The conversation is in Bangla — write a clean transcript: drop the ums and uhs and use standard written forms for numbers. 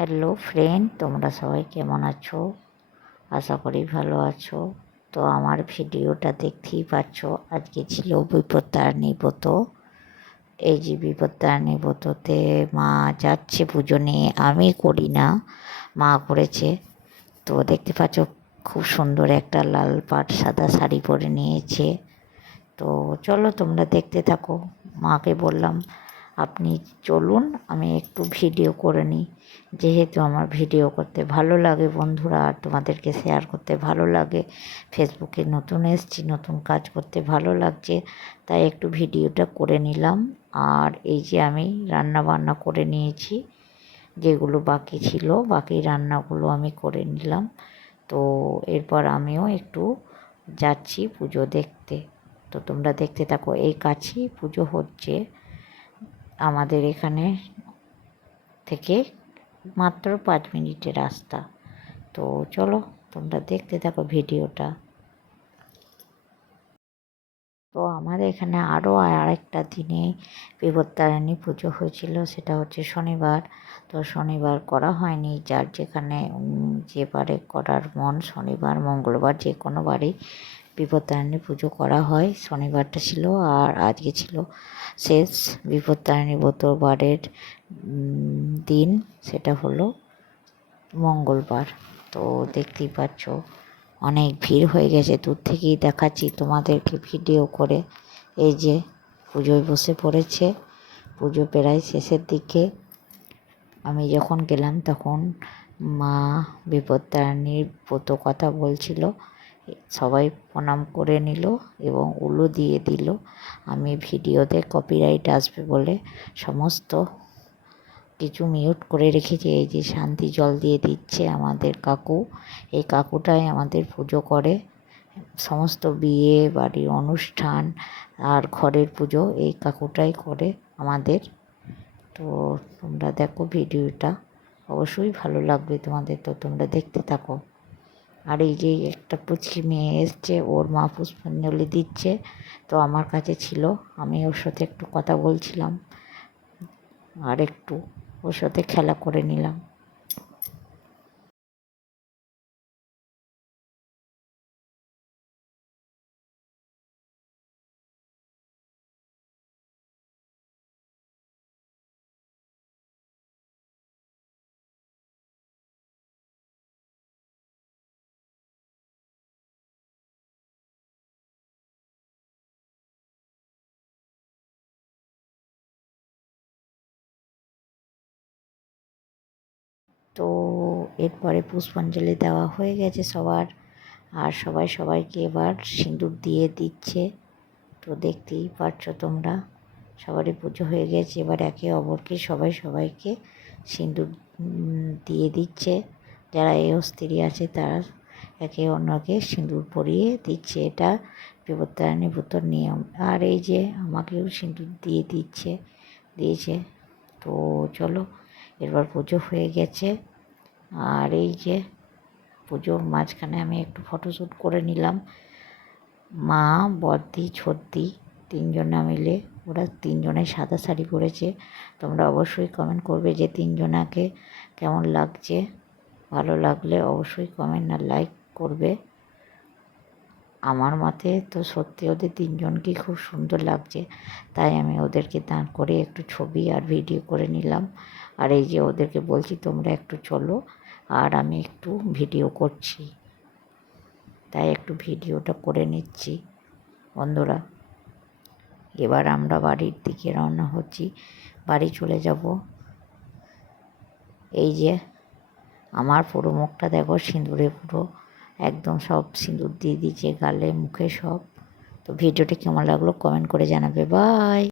হ্যালো ফ্রেন্ড, তোমরা সবাই কেমন আছো? আশা করি ভালো আছো। তো আমার ভিডিওটা দেখতেই পাচ্ছ, আজকে ছিল বিপত্তারিণী ব্রত। এই যে বিপত্তারিণী ব্রততে মা যাচ্ছে পুজো নিয়ে, আমি করি না, মা করেছে। তো দেখতে পাচ্ছ খুব সুন্দর একটা লাল পাট সাদা শাড়ি পরে নিয়েছে। তো চলো তোমরা দেখতে থাকো। মাকে বললাম আপনি চলুন, আমি একটু ভিডিও করে নিই, যেহেতু আমার ভিডিও করতে ভালো লাগে বন্ধুরা, আর তোমাদেরকে শেয়ার করতে ভালো লাগে। ফেসবুকে নতুন এসেছি, নতুন কাজ করতে ভালো লাগছে, তাই একটু ভিডিওটা করে নিলাম। আর এই যে আমি রান্না বান্না করে নিয়েছি, যেগুলো বাকি ছিল বাকি রান্নাগুলো আমি করে নিলাম। তো এরপর আমিও একটু যাচ্ছি পুজো দেখতে। তো তোমরা দেখতে থাকো। এই কাছেই পুজো হচ্ছে আমাদের এখানে থেকে, মাত্র 5 মিনিটের রাস্তা। তো চলো তোমরা দেখতে থাকো ভিডিওটা। তো আমাদের এখানে আরও আরেকটা দিনে বিপত্তারিণী পুজো হয়েছিল, সেটা হচ্ছে শনিবার। তো শনিবার করা হয়নি, যার যেখানে যে বারে করার মন, শনিবার মঙ্গলবার যে কোনো বারেই বিপত্তারিণী পুজো করা হয়। শনিবারটা ছিল, আর আজকে ছিল শেষ বিপত্তারিণী ব্রতবারের দিন, সেটা হলো মঙ্গলবার। তো দেখতেই পাচ্ছ অনেক ভিড় হয়ে গেছে, দূর থেকেই দেখাচ্ছি তোমাদেরকে ভিডিও করে। এই যে পুজোয় বসে পড়েছে, পুজো প্রায় শেষের দিকে। আমি যখন গেলাম তখন মা বিপত্তারিণীর ব্রত কথা বলছিল, সবাই প্রণাম করে নিল এবং উলু দিয়ে দিল। আমি ভিডিওতে কপিরাইট আসবে বলে সমস্ত কিছু মিউট করে রেখেছি। এই যে শান্তি জল দিয়ে দিচ্ছে আমাদের কাকু, এই কাকুটাই আমাদের পুজো করে, সমস্ত বিয়ে বাড়ির অনুষ্ঠান আর ঘরের পুজো এই কাকুটাই করে আমাদের। তো তোমরা দেখো ভিডিওটা, অবশ্যই ভালো লাগবে তোমাদের, তো তোমরা দেখতে থাকো। আর এই যে একটা পুচকি মেয়ে এসছে, ওর মা পুষ্পাঞ্জলি দিচ্ছে, তো আমার কাছে ছিল, আমি ওর সাথে একটু কথা বলছিলাম আর একটু ওর সাথে খেলা করে নিলাম। তো এরপরে পুষ্পাঞ্জলি দেওয়া হয়ে গেছে সবার, আর সবাই সবাইকে এবার সিঁদুর দিয়ে দিচ্ছে। তো দেখতেই পারছো তোমরা, সবারই পুজো হয়ে গেছে, এবার একে অপরকে সবাই সবাইকে সিঁদুর দিয়ে দিচ্ছে। যারা এই স্ত্রী আছে তারা একে অন্যকে সিঁদুর পরিয়ে দিচ্ছে, এটা বিপত্তারিণী ব্রতর নিয়ম। আর এই যে আমাকেও সিঁদুর দিয়ে দিয়েছে। তো চলো, এবার পুজো হয়ে গেছে। আর এই যে পুজোর মাঝখানে আমি একটু ফটোশ্যুট করে নিলাম, মা বড়দি ছোটদি তিনজনা মিলে, ওরা তিনজনে সাদা শাড়ি পরেছে। তোমরা অবশ্যই কমেন্ট করবে যে তিনজনাকে কেমন লাগছে, ভালো লাগলে অবশ্যই কমেন্ট আর লাইক করবে। আমার মতে তো সত্যি ওদের তিনজনকেই খুব সুন্দর লাগছে, তাই আমি ওদেরকে দান করে একটু ছবি আর ভিডিও করে নিলাম। আর এই যে ওদেরকে বলছি তোমরা একটু চলো, আর আমি একটু ভিডিও করছি, তাই একটু ভিডিওটা করে নিচ্ছি বন্ধুরা। এবার আমরা বাড়ির দিকে রওনা হচ্ছি, বাড়ি চলে যাব। এই যে আমার পুরো মুখটা দেখো, সিঁদুরে পুরো একদম সব সিঁদুর দিয়ে দিয়েছে গালে মুখে সব। তো ভিডিওটি কেমন লাগলো কমেন্ট করে জানাবে। বাই।